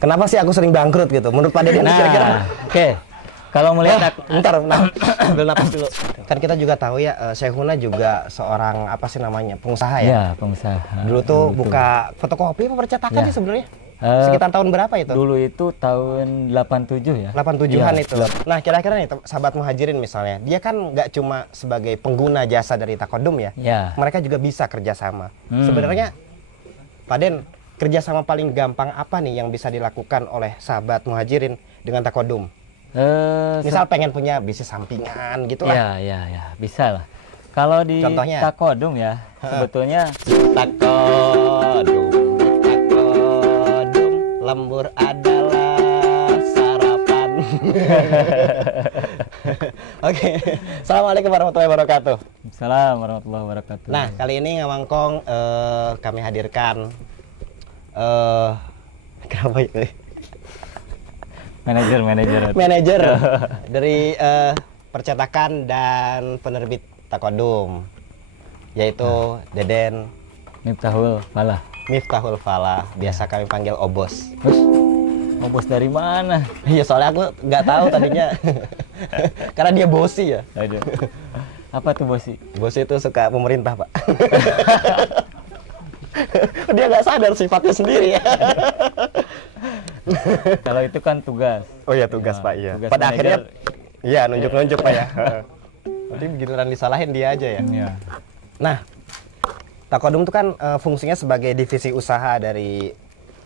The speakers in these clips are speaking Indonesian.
Kenapa sih aku sering bangkrut gitu? Menurut Pak Deden kira-kira. Oke. Kalau melihat Bentar, ambil napas dulu. Kan kita juga tahu ya, Syaihuna juga seorang apa sih namanya, pengusaha ya? Ya, pengusaha. Dulu tuh buka fotokopi apa percetakan sih sebenarnya? Sekitar tahun berapa itu? Dulu itu tahun 87 ya. 87-an itu. Nah, kira-kira nih sahabat Muhajirin misalnya, dia kan nggak cuma sebagai pengguna jasa dari Takodum ya. Mereka juga bisa kerjasama. Sebenarnya, Pak Den, kerjasama paling gampang apa nih yang bisa dilakukan oleh sahabat Muhajirin dengan Takodum? Misal pengen punya bisnis sampingan gitu lah. Ya, bisa lah. Kalau di Contohnya? Takodum ya, sebetulnya Takodum, lembur adalah sarapan. Oke. Assalamualaikum warahmatullahi wabarakatuh. Assalamualaikum warahmatullahi wabarakatuh. Nah, kali ini Ngamangkong kami hadirkan kenapa ya? Manajer dari percetakan dan penerbit Takodum, yaitu Deden Miftahul Falah. Biasa kami panggil Obos. Obos dari mana? Iya, soalnya aku nggak tahu tadinya. Karena dia bosi ya. Aduh. Apa tuh bosi? Bosi itu suka pemerintah, Pak. Dia nggak sadar sifatnya sendiri ya. Kalau itu kan tugas. Oh ya, tugas Pak, iya. Tugas Pada manajer. akhirnya iya nunjuk-nunjuk Pak ya. Nanti giliran disalahin dia aja ya. Iya. Nah, Takodum itu kan fungsinya sebagai divisi usaha dari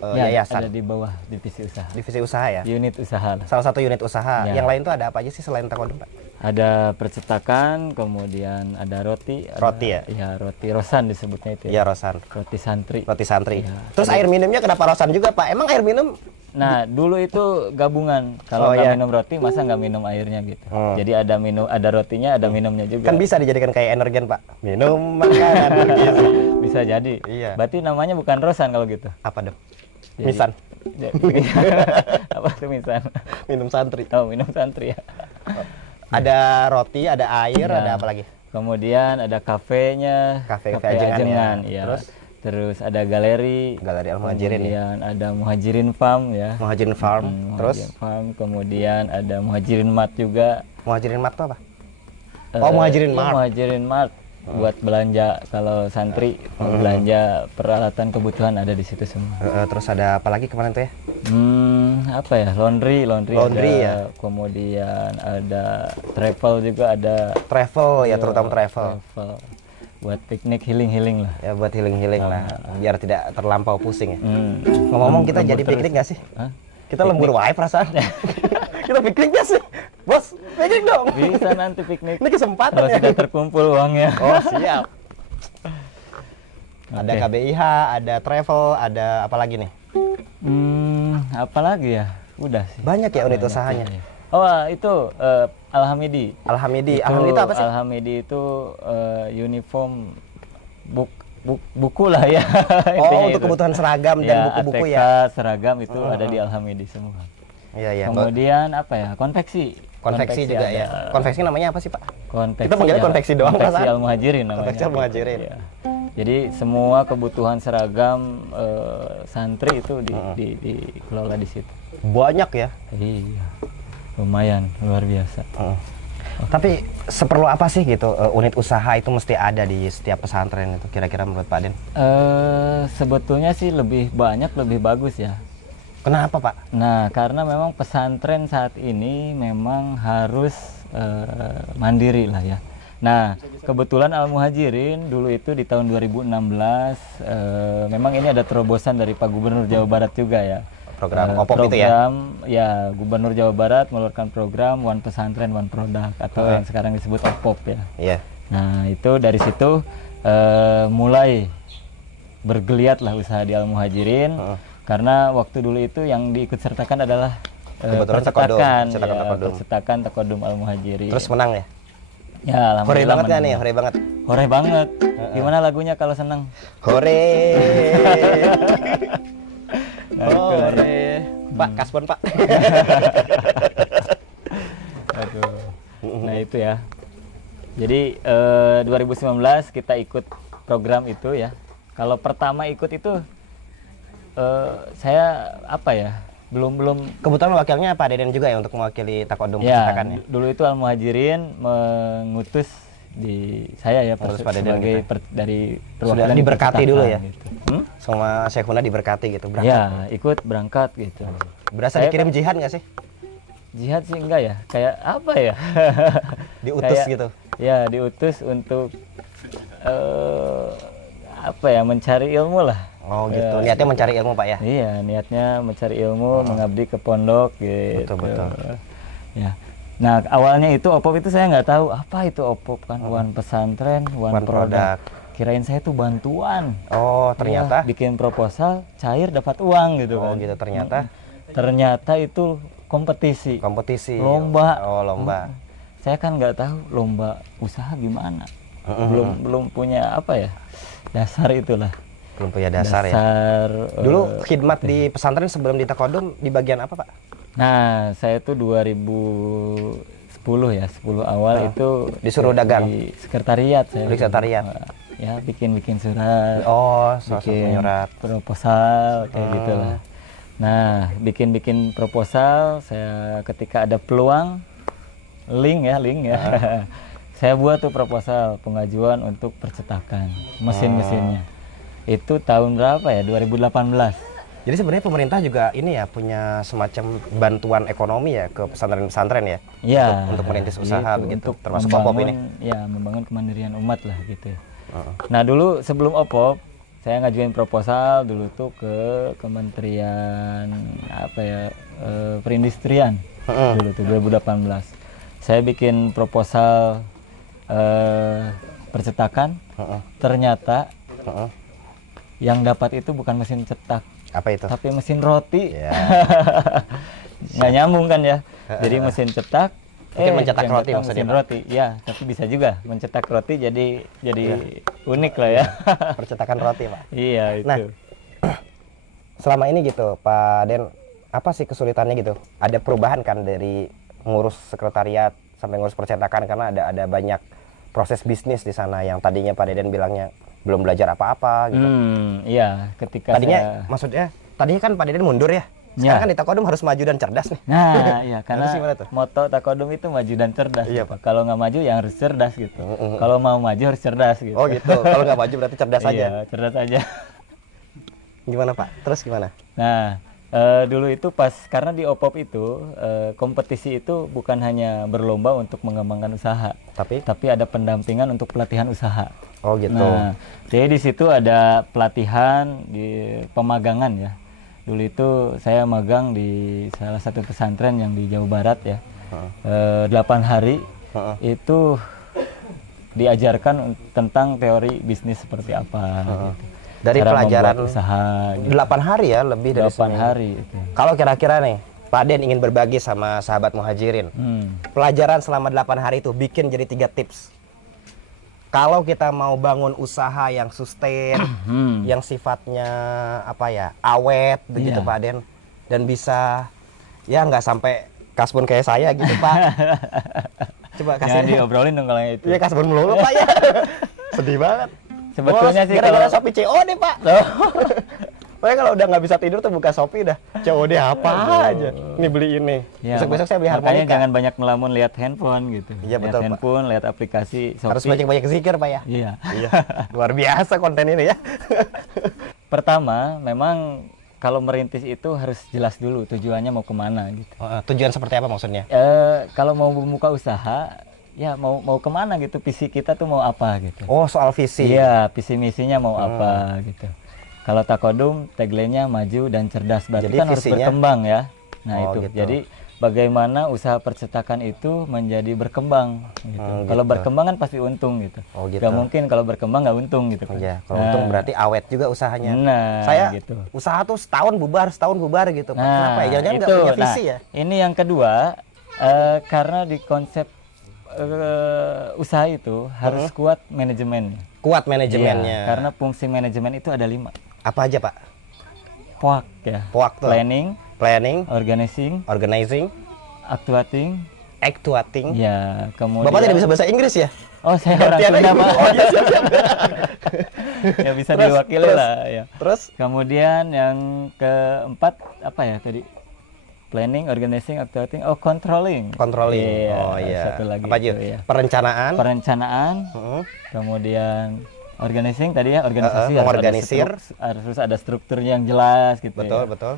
yayasan. Ada di bawah divisi usaha. Divisi usaha ya. Unit usaha lah. Salah satu unit usaha. Ya. Yang lain tuh ada apa aja sih selain Takodum, Pak? Ada percetakan, kemudian ada roti. Roti ya? Iya, roti rosan disebutnya itu. Iya, rosan. Roti santri. Roti santri. Ya. Terus air minumnya kenapa rosan juga, Pak? Emang air minum? Nah, dulu itu gabungan. Kalau nggak minum roti, masa nggak minum airnya gitu. Jadi ada rotinya, ada minumnya juga. Kan bisa dijadikan kayak energen, Pak. Minum makanan bergizi. Bisa jadi. Iya. Berarti namanya bukan rosan kalau gitu. Apa dong? Jadi- Misan. Apa tuh misan? Minum santri. Oh, minum santri ya. Ada roti, ada air, Ya. ada apa lagi? Kemudian ada kafenya, Kafe ajengan ya. ya. Terus ada galeri Al-Muhajirin ya. kemudian ada Muhajirin Farm ya. Muhajirin Farm. Terus Muhajirin Farm, kemudian ada Muhajirin Mart juga. Muhajirin Mart itu apa? Oh, Muhajirin Iya, Mart. Muhajirin Mart buat belanja, kalau santri mau belanja peralatan kebutuhan ada di situ semua. Terus ada apa lagi kemarin tuh ya? Apa ya? Laundry Laundry ada, ya. kemudian ada travel juga ada. Travel ya, Iya, terutama travel. Buat piknik healing lah. Ya buat healing lah, biar tidak terlampau pusing ya. Hmm. Ngomong kita Lembur jadi terus. piknik nggak sih? Hah? Kita lembur wae perasaan. Kita piknik nggak sih? Bos, piknik dong. Bisa nanti piknik. Ini kesempatan Kalau ya. sudah terkumpul uangnya. Oh, siap. Ada Oke. KBIH, ada travel, ada apa lagi nih? Apa lagi ya? Udah sih. Banyak ya unit Banyak, usahanya. iya. Oh, itu Alhamidi. Alhamidi itu apa sih? Alhamidi itu uniform buku lah ya. Oh, Intinya untuk itu. kebutuhan seragam dan Ya, buku-buku ATK, ya. seragam itu ada di Alhamidi semua. Iya, iya. Kemudian apa ya? Konveksi. Konveksi juga ada. ya. Konveksi namanya apa sih, Pak? Konveksi. Kita panggilnya ya, konveksi doang, Konveksi perasaan. Al-Muhajirin namanya. Konveksi Al-Muhajirin. Iya. Jadi semua kebutuhan seragam santri itu dikelola di situ. Banyak ya. Iya. Lumayan, luar biasa. Tapi seperlu apa sih gitu unit usaha itu mesti ada di setiap pesantren itu kira-kira menurut Pak Den? Sebetulnya sih lebih banyak lebih bagus ya. Kenapa, Pak? Nah, karena memang pesantren saat ini memang harus mandiri lah ya. Nah, kebetulan Al-Muhajirin dulu itu di tahun 2016 memang ini ada terobosan dari Pak Gubernur Jawa Barat juga ya. Program OPOP itu ya? Ya, Gubernur Jawa Barat mengeluarkan program One Pesantren One Product atau yang sekarang disebut OPOP ya. Iya. Nah, itu dari situ mulai bergeliat lah usaha di Al-Muhajirin. Karena waktu dulu itu yang diikut sertakan adalah percetakan Takodum Al-Muhajirin. Terus menang ya? Ya, Hore alhamdulillah banget ya menang. nih, hore banget. Hore banget. Gimana lagunya kalau senang? Hore. Nah, itu lah ya. Hore. Pak, Kaspon, Pak. Aduh. Nah, itu ya. Jadi 2019 kita ikut program itu ya. Kalau pertama ikut itu saya apa ya? belum. Kebetulan wakilnya Pak Deden juga ya untuk mewakili Takodum Ya, percetakan ya. dulu itu Al Muhajirin mengutus di saya ya Pak Deden sebagai gitu. Dari sudah diberkati dulu ya. Gitu. Sama Syekhuna diberkati gitu, berangkat. Ya, ikut berangkat gitu. Berasa dikirim jihad nggak sih? Jihad sih enggak ya, kayak apa ya? Diutus kayak, gitu. Ya, diutus untuk apa ya, mencari ilmu lah. Oh gitu, niatnya mencari ilmu Pak ya? Iya, niatnya mencari ilmu, mengabdi ke pondok gitu. Betul. Ya. Nah, awalnya itu OPOP itu saya nggak tahu apa itu OPOP kan, One Pesantren, One Product. Kirain saya itu bantuan. Oh, ternyata bikin proposal, cair dapat uang gitu kan. Oh gitu, ternyata itu kompetisi. Lomba. Oh, lomba. Saya kan nggak tahu lomba usaha gimana. Belum punya apa ya? Dasar itulah. Belum punya dasar ya. Dulu khidmat di pesantren sebelum di Takodum di bagian apa, Pak? Nah, saya tuh 2010 ya, 10 awal itu disuruh dagang di sekretariat saya. Di sekretariat. Ya, bikin surat. Oh, bikin surat proposal kayak gitulah. Nah, bikin proposal, saya ketika ada peluang link ya. Saya buat tuh proposal pengajuan untuk percetakan mesin-mesinnya. Itu tahun berapa ya? 2018. Jadi sebenarnya pemerintah juga ini ya punya semacam bantuan ekonomi ya ke pesantren-pesantren ya. Iya. Untuk merintis usaha gitu, begitu. Untuk termasuk OPOP ini. Ya, membangun kemandirian umat lah gitu. Nah, dulu sebelum OPOP saya ngajuin proposal dulu tuh ke Kementerian apa ya, Perindustrian. Dulu tuh 2018. Saya bikin proposal percetakan. Ternyata yang dapat itu bukan mesin cetak. Apa itu? Tapi mesin roti. Nggak nyambung kan ya. Jadi mesin cetak mencetak roti maksudnya. Mesin roti. Ya, tapi bisa juga mencetak roti jadi unik lah ya. Percetakan roti, Pak. Iya, itu. Nah, selama ini gitu, Pak Den, apa sih kesulitannya gitu? Ada perubahan kan dari ngurus sekretariat sampai ngurus percetakan karena ada banyak proses bisnis di sana yang tadinya Pak Deden bilangnya belum belajar apa-apa gitu. Iya, ketika maksudnya tadinya kan Pak Deden mundur ya. Sekarang kan di Takodum harus maju dan cerdas nih. Nah, iya, karena moto Takodum itu maju dan cerdas. Iya, Pak. Kalau nggak maju ya harus cerdas gitu. Kalau mau maju harus cerdas gitu. Oh gitu. Kalau nggak maju berarti cerdas aja. Iya, cerdas aja. Gimana Pak? Terus gimana? Nah, dulu itu pas karena di OPOP itu kompetisi itu bukan hanya berlomba untuk mengembangkan usaha, tapi ada pendampingan untuk pelatihan usaha. Oh gitu. Nah, jadi di situ ada pelatihan di pemagangan ya. Dulu itu saya magang di salah satu pesantren yang di Jawa Barat ya. 8 hari itu diajarkan tentang teori bisnis seperti apa. Gitu. Dari cara pelajaran usaha. Gitu. 8 hari ya, lebih dari 8 hari. Itu. Kalau kira-kira nih, Pak Den ingin berbagi sama sahabat Muhajirin, pelajaran selama 8 hari itu bikin jadi 3 tips. Kalau kita mau bangun usaha yang sustain, yang sifatnya apa ya, awet begitu Pak Den, dan bisa ya nggak sampai kasbon kayak saya gitu Pak. Coba kasih. Jangan diobrolin dong kalau itu. Iya, kasbon melulu Pak ya. Sedih banget. Sebetulnya sih gara-gara Shopee COD Pak. Pokoknya kalau udah nggak bisa tidur tuh buka Shopee dah. COD apa aja. Ini beli ini. Ya, besok saya beli harmonika. Makanya jangan banyak melamun lihat handphone gitu. Iya betul Pak. Handphone, lihat aplikasi Shopee. Harus banyak-banyak zikir Pak ya. Iya. Luar biasa konten ini ya. Pertama, memang kalau merintis itu harus jelas dulu tujuannya mau kemana gitu. Tujuan seperti apa maksudnya? Kalau mau membuka usaha, ya mau kemana gitu, visi kita tuh mau apa gitu. Oh, soal visi. Iya, visi misinya mau apa gitu. Kalau Takodum tagline-nya maju dan cerdas, berarti jadi kan harus berkembang ya. Nah itu gitu. Jadi bagaimana usaha percetakan itu menjadi berkembang gitu. Kalau berkembang kan pasti untung gitu. Gak mungkin kalau berkembang nggak untung gitu kan. Iya, kalau untung berarti awet juga usahanya. Nah, saya gitu. Usaha tuh setahun bubar gitu. Kenapa ya? Jangan-jangan nggak punya visi ya? Ini yang kedua, karena di konsep usaha itu harus kuat manajemennya. Kuat manajemennya. Ya, karena fungsi manajemen itu ada 5. Apa aja Pak? POAK ya. POAK tuh. Planning, organizing, actuating. Ya, kemudian. Bapak tidak bisa bahasa Inggris ya? Oh, saya orang Sunda Pak. Oh iya, siap. Ya bisa diwakili lah ya. Terus? Kemudian yang keempat apa ya tadi? planning, organizing, activating, controlling. Controlling. Iya, Oh iya. satu lagi Apa aja? itu, ya. Perencanaan. Kemudian organizing tadi ya, organisasi mengorganisir. harus ada strukturnya yang jelas gitu. Betul, ya. betul.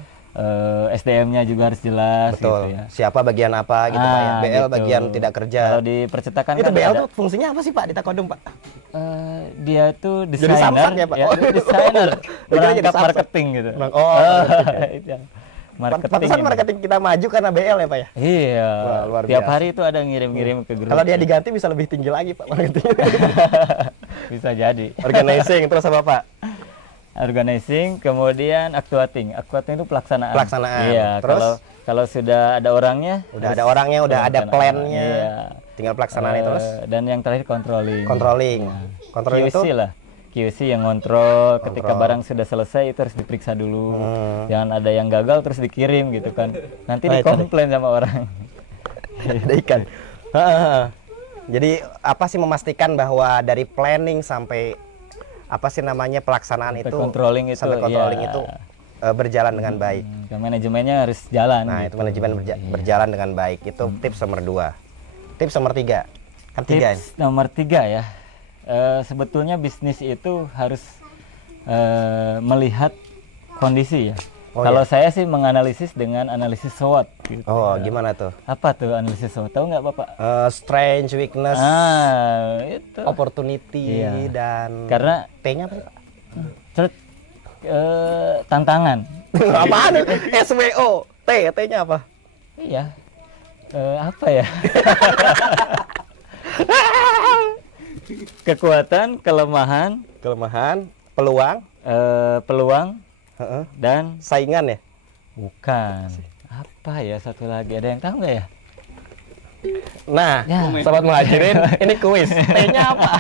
SDM-nya juga harus jelas. Betul. Gitu ya. Siapa bagian apa gitu Pak ya. BL gitu. bagian tidak kerja. Kalau di percetakan itu kan BL ada, tuh fungsinya apa sih Pak di Takodum Pak? dia tuh Jadi desainer, samsak ya, Pak? ya, Oh. desainer, Jadi merangkap samsak. marketing gitu. Itu ya. Marketing. Pantesan ini. marketing kita maju karena BL ya Pak ya? Iya. Wah, luar Tiap biasa. hari itu ada ngirim-ngirim ke grup. Kalau dia diganti bisa lebih tinggi lagi Pak marketing. Bisa jadi. Organizing terus apa Pak? Organizing, kemudian actuating. Actuating itu pelaksanaan. Pelaksanaan. Iya. Terus? Kalau sudah ada orangnya. Udah ada orangnya, udah ada plannya. Iya. Tinggal pelaksanaannya terus. Dan yang terakhir controlling. Controlling. Ya. Controlling QC itu lah. QC yang ngontrol, ketika barang sudah selesai itu harus diperiksa dulu. Jangan ada yang gagal terus dikirim gitu kan. Nanti dikomplain sama orang. ada ikan. Jadi apa sih memastikan bahwa dari planning sampai apa sih namanya pelaksanaan Sampai itu controlling itu, sampai controlling ya. itu berjalan dengan baik. Manajemennya harus jalan. Nah, itu gitu. manajemen berjalan dengan baik. Itu tips nomor 2. Tips nomor 3. Kan 3 Tips nomor 3 ya. Sebetulnya bisnis itu harus melihat kondisi ya. Kalau saya sih menganalisis dengan analisis SWOT. Gitu. Oh, gimana tuh? Apa tuh analisis SWOT? Tahu nggak Bapak? Strength, weakness, itu. opportunity, dan karena T-nya apa sih Pak? Tantangan. Apaan? SWO. T-nya apa? Iya. Apa ya? Kekuatan, kelemahan, peluang, dan saingan ya? Bukan. Apa ya satu lagi? Ada yang tahu nggak ya? Nah, Ya. Sobat Muhajirin, ini kuis. T-nya apa?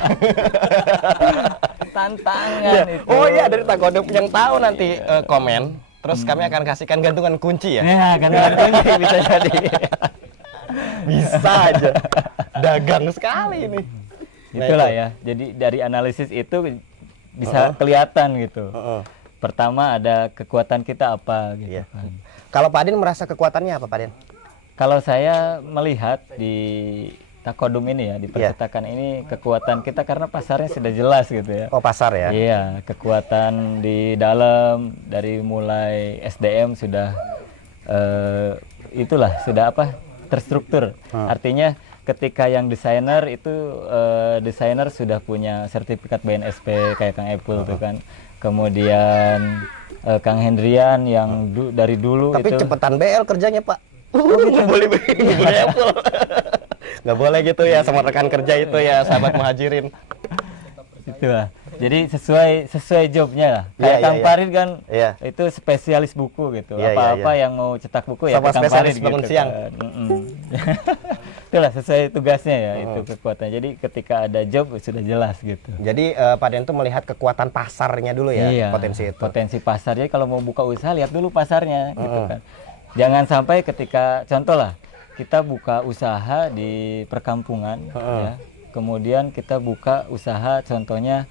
Tantangan itu. Oh iya, dari Takodum yang tahu nanti komen. Terus kami akan kasihkan gantungan kunci ya? Ya, gantungan kunci bisa jadi. Bisa aja. Dagang sekali ini. Itulah ya. Jadi dari analisis itu bisa kelihatan gitu. Pertama ada kekuatan kita apa gitu kan. Kalau Pak Din merasa kekuatannya apa Pak Din? Kalau saya melihat di Takodum ini ya, di percetakan ini kekuatan kita karena pasarnya sudah jelas gitu ya. Oh, pasar ya? Iya, kekuatan di dalam dari mulai SDM sudah itulah sudah terstruktur. Artinya ketika yang desainer itu desainer sudah punya sertifikat BNSP kayak Kang Epul tuh kan. Kemudian Kang Hendrian yang dari dulu tapi itu cepetan BL kerjanya Pak. Nggak boleh Epul. Nggak boleh gitu ya sama rekan kerja itu ya, sahabat Muhajirin. Itulah. Jadi sesuai jobnya lah. Kayak Kang Farid kan itu spesialis buku gitu. Apa-apa yang mau cetak buku ya sama Kang spesialis Farid bangun gitu siang. Kan. Itulah sesuai tugasnya ya, itu kekuatan. Jadi ketika ada job sudah jelas gitu. Jadi Pak Den tuh melihat kekuatan pasarnya dulu ya, Iya, potensi itu. Potensi pasar. Jadi kalau mau buka usaha lihat dulu pasarnya gitu kan. Jangan sampai ketika contoh lah kita buka usaha di perkampungan ya. Kemudian kita buka usaha contohnya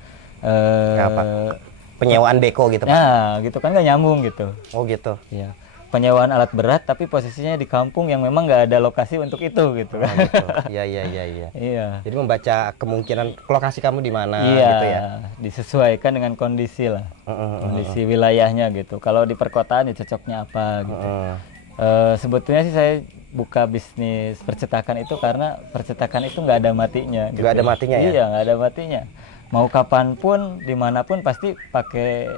penyewaan beko gitu Pak. Nah, gitu kan nggak nyambung gitu. Oh gitu. Ya. Penyewaan alat berat tapi posisinya di kampung yang memang nggak ada lokasi untuk itu gitu kan. Gitu. Iya. Iya. Jadi membaca kemungkinan lokasi kamu di mana Iya, gitu ya. disesuaikan dengan kondisi lah. Kondisi wilayahnya gitu. Kalau di perkotaan ya cocoknya apa gitu. Sebetulnya sih saya buka bisnis percetakan itu karena percetakan itu nggak ada matinya. Nggak ada matinya ya? Iya, nggak ada matinya. Mau kapanpun, dimanapun pasti pakai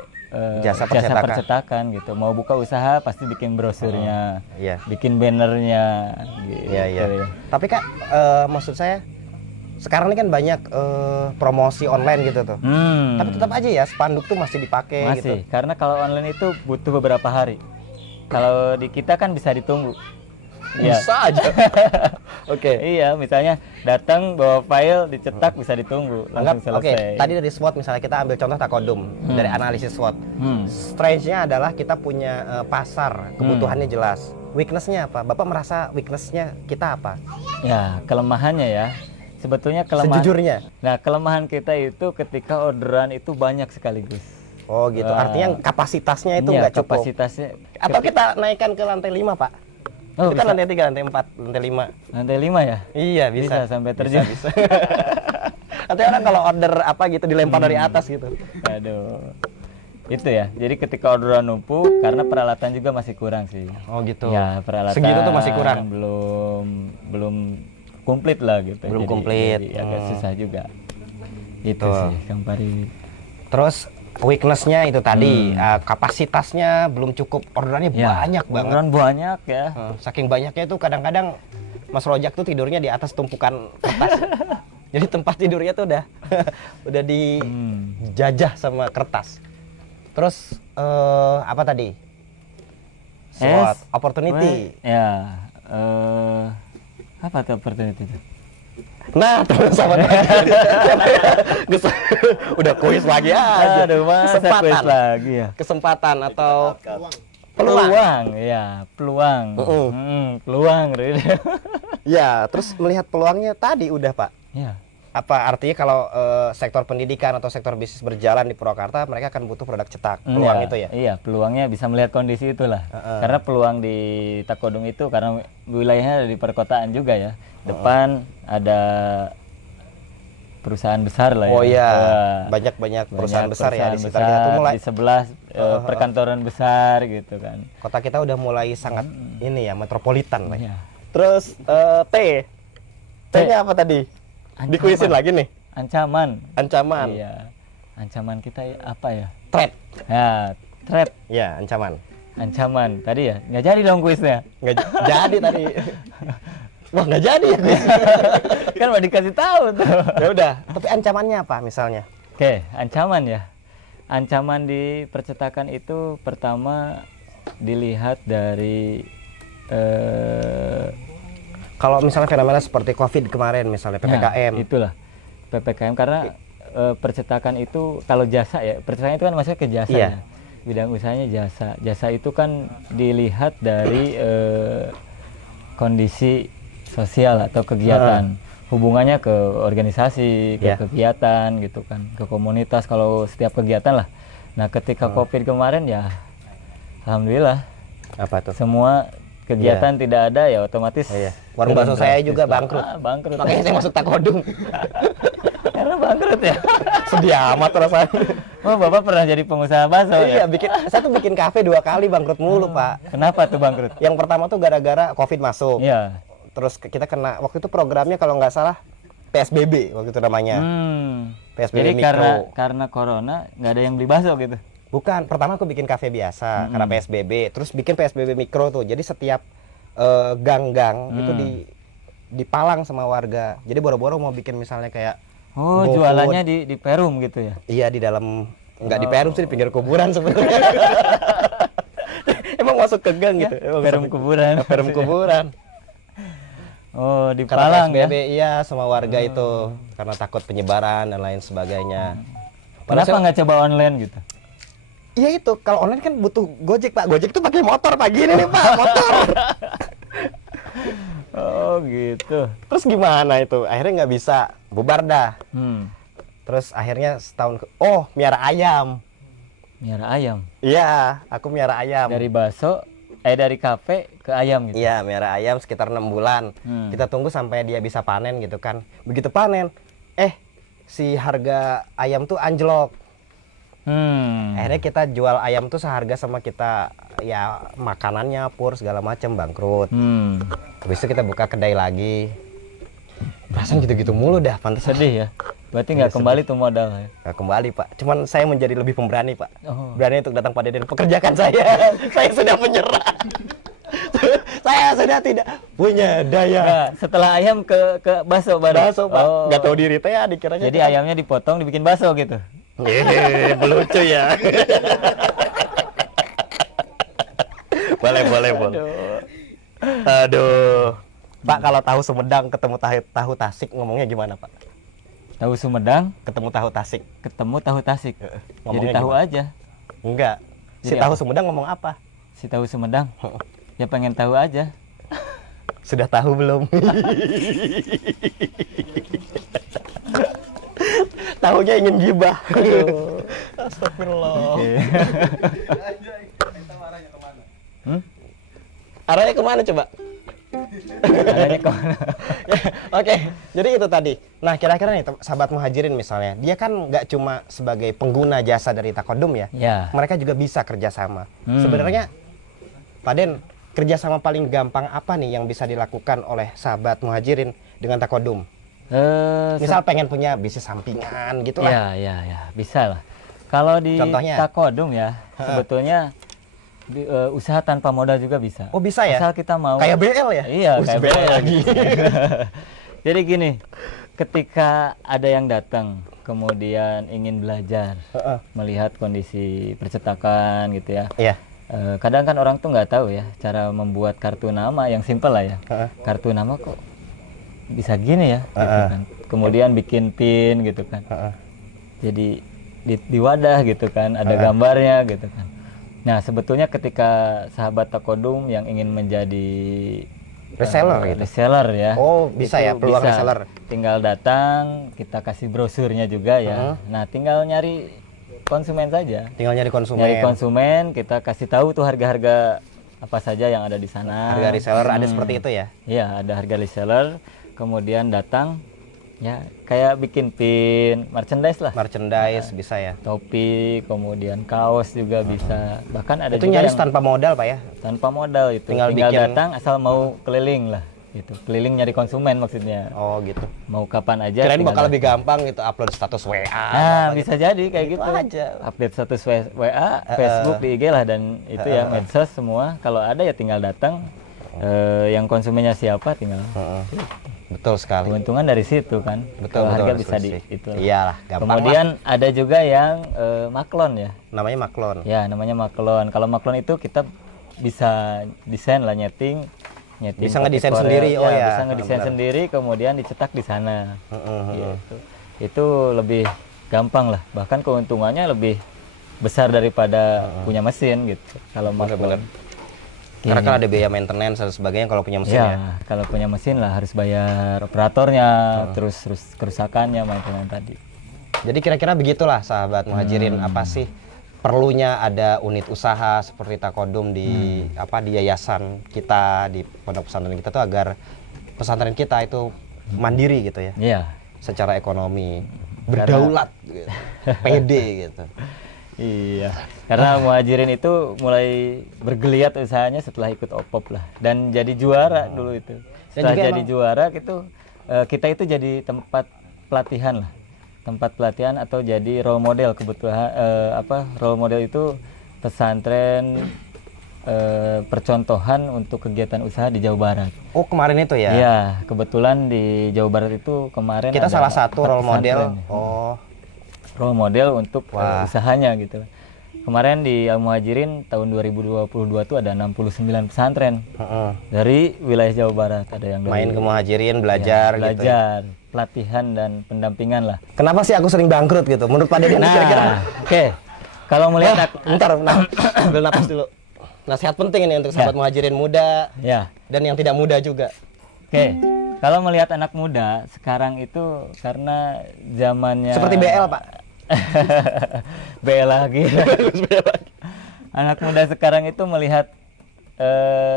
jasa percetakan gitu. Mau buka usaha pasti bikin brosurnya, bikin bannernya. Gitu, ya. Tapi Kak, maksud saya sekarang ini kan banyak promosi online gitu tuh. Tapi tetap aja ya spanduk tuh masih dipakai gitu. Karena kalau online itu butuh beberapa hari. Kalau di kita kan bisa ditunggu. Bisa aja. Oke. Iya, misalnya datang bawa file dicetak bisa ditunggu langsung selesai. Tadi dari SWOT misalnya kita ambil contoh Takodum dari analisis SWOT. Strength-nya adalah kita punya pasar, kebutuhannya jelas. Weakness-nya apa? Bapak merasa weakness-nya kita apa? Ya, kelemahannya ya. Sebetulnya kelemahan. Sejujurnya. Nah, kelemahan kita itu ketika orderan itu banyak sekaligus. Oh gitu. Artinya kapasitasnya itu nggak cukup. Kapasitasnya. Atau kita naikkan ke lantai 5 Pak? Oh, itu kan lantai 3, lantai 4, lantai 5. Lantai 5 ya? Iya, bisa sampai terjun. Bisa. Atau orang kalau order apa gitu dilempar dari atas gitu. Aduh. Itu ya. Jadi ketika orderan numpuk karena peralatan juga masih kurang sih. Oh gitu. Ya, peralatan segitu tuh masih kurang. Belum komplit lah gitu. Belum komplit. Jadi agak susah juga. Itu sih Kang Pari. Terus weakness-nya itu tadi, kapasitasnya belum cukup, orderannya banyak banget. Orderan banyak ya. Saking banyaknya itu kadang-kadang Mas Rojak tuh tidurnya di atas tumpukan kertas. Jadi tempat tidurnya tuh udah dijajah sama kertas. Terus apa tadi? SWOT, opportunity. Ya. Apa tuh opportunity itu? Nah, teman-teman. Udah kuis lagi aja. Aduh, masa kuis lagi ya? Kesempatan atau peluang, ya, peluang. Peluang. Ya, terus melihat peluangnya tadi udah, Pak. Ya. Apa artinya kalau sektor pendidikan atau sektor bisnis berjalan di Purwakarta, mereka akan butuh produk cetak. Peluang itu ya? Iya, peluangnya bisa melihat kondisi itulah. Karena peluang di Takodung itu karena wilayahnya di perkotaan juga ya. Depan ada perusahaan besar lah ya. Oh iya, banyak perusahaan besar ya di sekitar kita tuh mulai. Di sebelah perkantoran besar gitu kan. Kota kita udah mulai sangat ini ya, metropolitan lah. Iya. Terus T-nya apa tadi? Dikuisin lagi nih. Ancaman. Iya. Ancaman kita apa ya? Threat. Ya, threat. Ya, ancaman. Ancaman. Tadi ya? Nggak jadi dong kuisnya. Nggak jadi tadi. Wah, nggak jadi ya kuis. Kan mau dikasih tahu tuh. Ya udah, tapi ancamannya apa misalnya? Oke, ancaman ya. Ancaman di percetakan itu pertama dilihat dari kalau misalnya fenomena seperti COVID kemarin, misalnya PPKM. Ya, itulah PPKM karena percetakan itu kalau jasa ya, percetakan itu kan masuk ke jasa ya. Bidang usahanya jasa. Jasa itu kan dilihat dari kondisi sosial atau kegiatan. Hubungannya ke organisasi, ke kegiatan gitu kan, ke komunitas kalau setiap kegiatan lah. Nah, ketika COVID kemarin ya alhamdulillah. Apa tuh? Semua kegiatan tidak ada ya otomatis. Warung bakso saya juga bangkrut. Bangkrut. Makanya saya masuk Takodung. Karena bangkrut ya. Sedih amat rasanya. Oh, Bapak pernah jadi pengusaha bakso ya? Saya tuh bikin kafe 2 kali bangkrut mulu, Pak. Kenapa tuh bangkrut? Yang pertama tuh gara-gara COVID masuk. Iya. Terus kita kena waktu itu programnya kalau nggak salah PSBB waktu itu namanya. PSBB jadi mikro. karena corona nggak ada yang beli bakso gitu. Bukan, pertama aku bikin kafe biasa karena PSBB, terus bikin PSBB mikro tuh. Jadi setiap gang-gang itu dipalang sama warga. Jadi boro-boro mau bikin misalnya kayak jualannya di Perum gitu ya? Iya, di dalam, nggak di Perum sih, di pinggir kuburan sebenarnya. Emang masuk ke gang gitu. Perum kuburan. Perum kuburan. Oh, dipalang ya? Iya, sama warga itu karena takut penyebaran dan lain sebagainya. Kenapa nggak coba online gitu? Iya itu, kalau online kan butuh Gojek, Pak. Gojek tuh pakai motor, Pak. Gini nih, Pak, motor. Oh, gitu. Terus gimana itu? Akhirnya nggak bisa, bubar dah. Terus akhirnya setahun miara ayam. Miara ayam? Iya, aku miara ayam. Dari bakso, dari kafe ke ayam gitu? Iya, miara ayam sekitar 6 bulan. Kita tunggu sampai dia bisa panen gitu kan. Begitu panen, si harga ayam tuh anjlok. Akhirnya kita jual ayam tuh seharga sama kita ya makanannya, pur segala macam, bangkrut. Habis itu kita buka kedai lagi. Perasaan gitu-gitu mulu dah, pantas. Sedih ya? Berarti nggak kembali tuh modal ya? Nggak kembali, Pak. Cuman saya menjadi lebih pemberani, Pak. Berani untuk datang pada Deden, pekerjakan saya. Saya sudah menyerah. Saya sudah tidak punya daya. Nah, setelah ayam ke bakso baru? Bakso, Pak. Nggak tahu diri teh ya dikiranya. Jadi ayamnya dipotong dibikin bakso gitu? Lucu ya. boleh. Aduh. Pak, kalau tahu Sumedang ketemu tahu Tasik ngomongnya gimana, Pak? Tahu Sumedang ketemu tahu Tasik. Ketemu tahu Tasik. Jadi tahu gimana? Aja. Enggak. Si tahu Sumedang ngomong apa? Si tahu Sumedang? Ya pengen tahu aja. Sudah tahu belum? Tahunya ingin gibah. Astagfirullah. Arahnya kemana coba? Adanya Oke, jadi itu tadi. Nah, kira-kira nih sahabat muhajirin misalnya, dia kan nggak cuma sebagai pengguna jasa dari Takodum ya, mereka juga bisa kerjasama. Sebenarnya, Pak Den, kerjasama paling gampang apa nih yang bisa dilakukan oleh sahabat muhajirin dengan Takodum? Misal pengen punya bisnis sampingan gitu lah. Ya, bisa lah. Kalau di Takodum ya, sebetulnya usaha tanpa modal juga bisa. Oh, bisa ya? Asal kita mau. Kayak BL ya? Iya, kayak BL lagi. Jadi gini, ketika ada yang datang kemudian ingin belajar, melihat kondisi percetakan gitu ya. Iya. Kadang kan orang tuh nggak tahu ya cara membuat kartu nama yang simpel lah ya. Kartu nama kok bisa gini ya, gitu kan. Kemudian bikin pin gitu kan. Jadi di wadah gitu kan, ada gambarnya gitu kan. Nah, sebetulnya ketika sahabat Takodum yang ingin menjadi reseller ya. Oh, bisa ya, peluang reseller. Tinggal datang, kita kasih brosurnya juga ya. Nah, tinggal nyari konsumen saja. Tinggal nyari konsumen. Nyari konsumen, kita kasih tahu tuh harga-harga apa saja yang ada di sana. Harga reseller ada seperti itu ya? Iya, ada harga reseller. Kemudian datang, ya kayak bikin pin, merchandise lah. Merchandise bisa ya. Topi, kemudian kaos juga bisa. Bahkan ada itu juga nyaris tanpa modal Pak ya? Tanpa modal itu. Tinggal datang asal mau keliling lah. Gitu. Keliling nyari konsumen maksudnya. Oh gitu. Mau kapan aja. Kirain bakal lebih gampang gitu, upload status WA. Nah, bisa gitu. Jadi kayak gitu. Aja. Update status WA, Facebook, di IG lah dan itu ya medsos semua. Kalau ada ya tinggal datang. Yang konsumennya siapa tinggal. Betul sekali. Keuntungan dari situ kan. Betul, harga bisa di itu. Iyalah, gampang. Kemudian ada juga yang maklon ya. Namanya maklon. Ya, namanya maklon. Kalau maklon itu kita bisa desain lah, nyeting bisa ngedesain sendiri. Ya, bisa ngedesain sendiri kemudian dicetak di sana. Gitu. Itu lebih gampang lah. Bahkan keuntungannya lebih besar daripada punya mesin gitu. Kalau maklon. Karena kan ada biaya maintenance dan sebagainya kalau punya mesin ya. Kalau punya mesin lah harus bayar operatornya, terus kerusakannya, maintenance tadi. Jadi kira-kira begitulah sahabat muhajirin, apa sih perlunya ada unit usaha seperti Takodum di di yayasan kita, di pondok pesantren kita tuh agar pesantren kita itu mandiri gitu ya. Iya. Secara ekonomi, berdaulat gitu. Pede gitu. Iya, karena muhajirin itu mulai bergeliat usahanya setelah ikut OPOP lah, dan jadi juara dulu itu. Setelah jadi juara gitu, kita itu jadi tempat pelatihan lah, tempat pelatihan atau jadi role model. Kebetulan role model itu pesantren percontohan untuk kegiatan usaha di Jawa Barat. Oh, kemarin itu ya? Iya, kebetulan di Jawa Barat itu kemarin kita salah satu role model. Role model untuk usahanya gitu. Kemarin di Al-Muhajirin tahun 2022 tuh ada 69 pesantren dari wilayah Jawa Barat. Ada yang main ke Muhajirin belajar gitu. Belajar, pelatihan dan pendampingan lah. Kenapa sih aku sering bangkrut gitu? Menurut Pak Deden kira-kira. Oke. Kalau melihat bentar, ambil napas dulu. Nasihat penting ini untuk sahabat muhajirin muda dan yang tidak muda juga. Oke. Kalau melihat anak muda sekarang itu karena zamannya seperti BL Pak. BL lagi. Anak muda sekarang itu melihat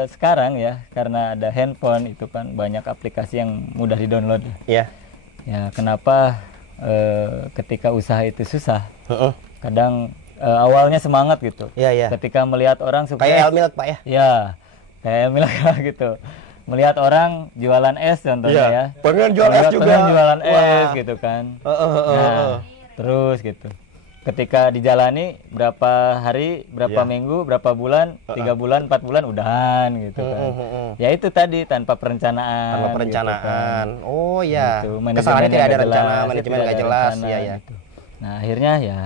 sekarang ya, karena ada handphone itu kan banyak aplikasi yang mudah di-download. Iya. Ya, kenapa ketika usaha itu susah? Kadang awalnya semangat gitu. Iya. Ketika melihat orang sukses. Kayak Elmilk Pak ya? Iya. Kayak Elmilk gitu. Melihat orang jualan es contohnya ya. Pengen jual es juga. Pengen jualan es gitu kan. Nah, terus gitu. Ketika dijalani berapa hari, berapa minggu, berapa bulan, 3 bulan, 4 bulan udahan gitu kan. Ya itu tadi tanpa perencanaan. Tanpa perencanaan. Gitu kan. Oh ya. Gitu. Kesalahannya tidak ada rencana, manajemen nggak jelas. Iya ya. Gitu. Nah akhirnya ya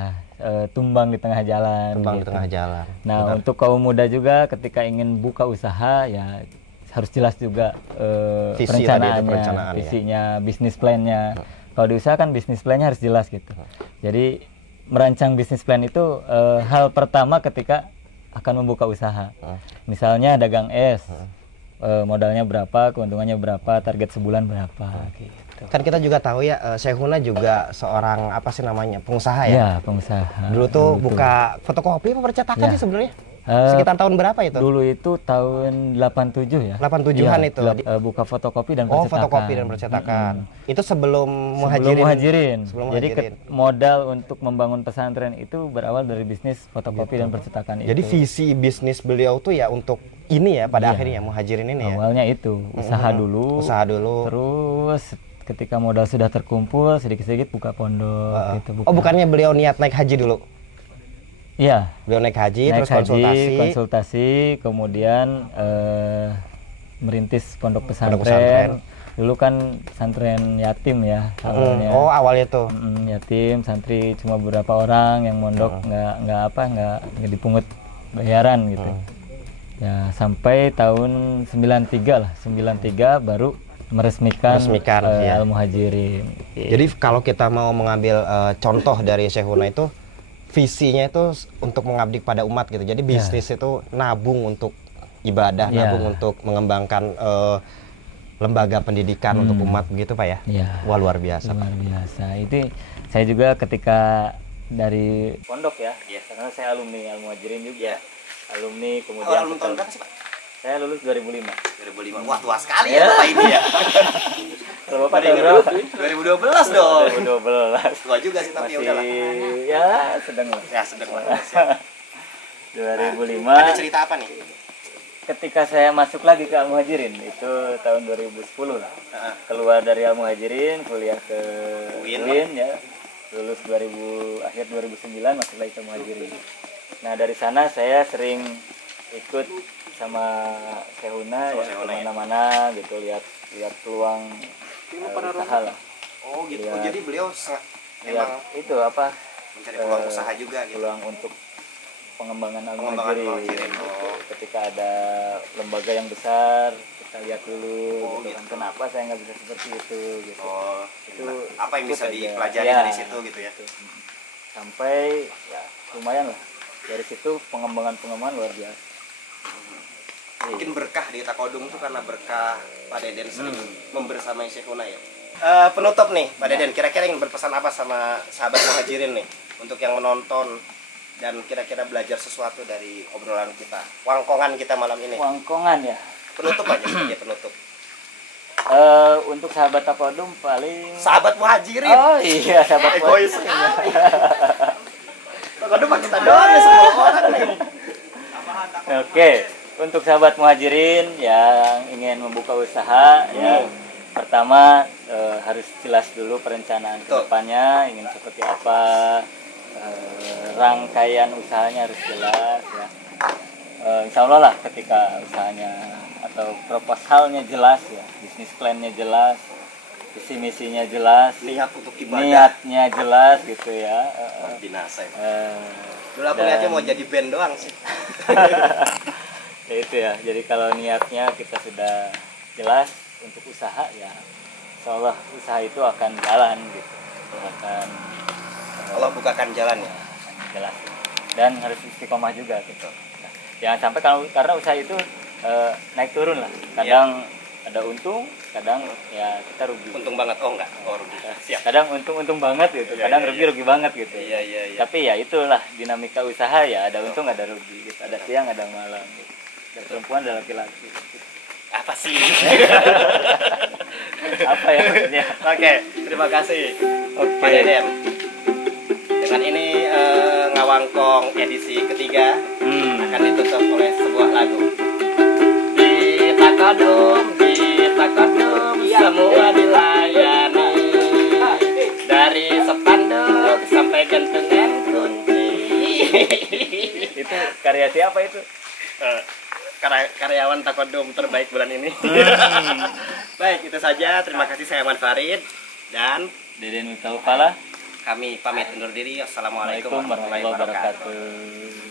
tumbang di tengah jalan. Tumbang gitu. di tengah jalan. Nah untuk kaum muda juga ketika ingin buka usaha ya harus jelas juga perencanaannya, visinya, bisnis plannya. Kalau di usaha kan bisnis plannya harus jelas gitu. Jadi merancang bisnis plan itu hal pertama ketika akan membuka usaha. Misalnya dagang es, modalnya berapa, keuntungannya berapa, target sebulan berapa. Gitu. Kan kita juga tahu ya, Syekhuna juga seorang pengusaha ya? Iya, pengusaha. Dulu tuh buka fotokopi apa percetakan sih sebenarnya? Sekitar tahun berapa itu? Dulu itu tahun 87 ya. 87-an ya, itu. Buka fotokopi dan percetakan. Fotokopi dan percetakan. Itu sebelum Muhajirin. Jadi modal untuk membangun pesantren itu berawal dari bisnis fotokopi dan percetakan. Jadi visi bisnis beliau tuh ya untuk ini ya pada akhirnya Muhajirin ini ya. Awalnya itu usaha dulu. Terus ketika modal sudah terkumpul sedikit-sedikit buka pondok gitu. Bukannya beliau niat naik haji dulu? Iya, beliau naik haji, terus konsultasi, kemudian merintis pondok pesantren. Dulu kan pesantren yatim ya awalnya. Awalnya tuh. Yatim, santri cuma beberapa orang yang mondok, nggak dipungut bayaran gitu. Ya sampai tahun 93 lah, 93 baru meresmikan Al-Muhajirin. Jadi kalau kita mau mengambil contoh dari Syekhuna itu, visinya itu untuk mengabdi pada umat gitu. Jadi bisnis itu nabung untuk ibadah, nabung untuk mengembangkan lembaga pendidikan untuk umat begitu Pak ya? Wah luar biasa. Luar biasa. Itu saya juga ketika dari pondok ya, karena saya alumni Al-Muhajirin juga. Alumni kemudian. Alumni tahun berapa sih Pak? Saya lulus 2005. 2005. Wah tua sekali ya Bapak ini ya. Kalau Bapak tahun berapa? 2012 dong. 2012. Tua juga sih tapi udahlah. Ya sedang lah. Ya sedang lah. 2005. Ada cerita apa nih? Ketika saya masuk lagi ke Al-Muhajirin itu tahun 2010 lah. Keluar dari Al-Muhajirin kuliah ke UIN ya. Lulus akhir 2009 masuk lagi ke Al-Muhajirin. Nah dari sana saya sering ikut sama Syekhuna ya kemana-mana gitu, lihat peluang usaha lah. Gitu. Jadi beliau emang itu apa mencari peluang usaha juga gitu. Peluang untuk pengembangan Al-Muhajirin. Ketika ada lembaga yang besar kita lihat dulu gitu. Kenapa saya nggak bisa seperti itu gitu. Itu apa yang bisa dipelajari dari situ gitu ya. Sampai ya lumayan lah. Dari situ pengembangan luar biasa. Mungkin berkah di Takodum itu karena berkah Pak Deden sering membersamai Syekhuna ya. Penutup nih Pak Deden, kira-kira ingin berpesan apa sama sahabat Muhajirin nih untuk yang menonton dan kira-kira belajar sesuatu dari obrolan kita, wangkongan kita malam ini. Wangkongan ya. Penutup aja sebagai penutup. Untuk sahabat Takodum paling. Sahabat Muhajirin. Oh iya sahabat Muhajirin. Takodum kita doang ya semua orang nih. Oke. Untuk sahabat Muhajirin yang ingin membuka usaha ya pertama harus jelas dulu perencanaan kedepannya ingin seperti apa, rangkaian usahanya harus jelas ya. Insya Allah lah ketika usahanya atau proposalnya jelas ya, bisnis plannya jelas, visi misinya jelas, niat untuk ibadah niatnya jelas gitu ya. Binasa. Dulu aku niatnya mau jadi band doang sih. Ya itu ya, jadi kalau niatnya kita sudah jelas untuk usaha ya insya Allah usaha itu akan jalan gitu, Allah bukakan jalan ya, jelas dan harus istiqomah juga gitu. Nah, jangan sampai karena usaha itu naik turun lah, kadang ada untung, kadang ya kita rugi. Untung banget, enggak, rugi. Siap. Kadang untung banget gitu, kadang rugi banget gitu. Tapi ya itulah dinamika usaha ya, ada untung ada rugi gitu. Ada siang ada malam gitu. Dan perempuan ada laki-laki gitu. Apa sih? Apa ya maksudnya? Oke, terima kasih Pak Deden. Dengan ini Ngawangkong edisi ketiga akan ditutup oleh sebuah lagu. Di Takodum semua dilayani, dari spanduk sampai gantungan kunci. Itu karya siapa itu? Karyawan Takodum terbaik bulan ini. Baik, itu saja. Terima kasih, saya Ahmad Farid dan Deden Mutaufala. Kami pamit undur diri. Assalamualaikum warahmatullahi wabarakatuh.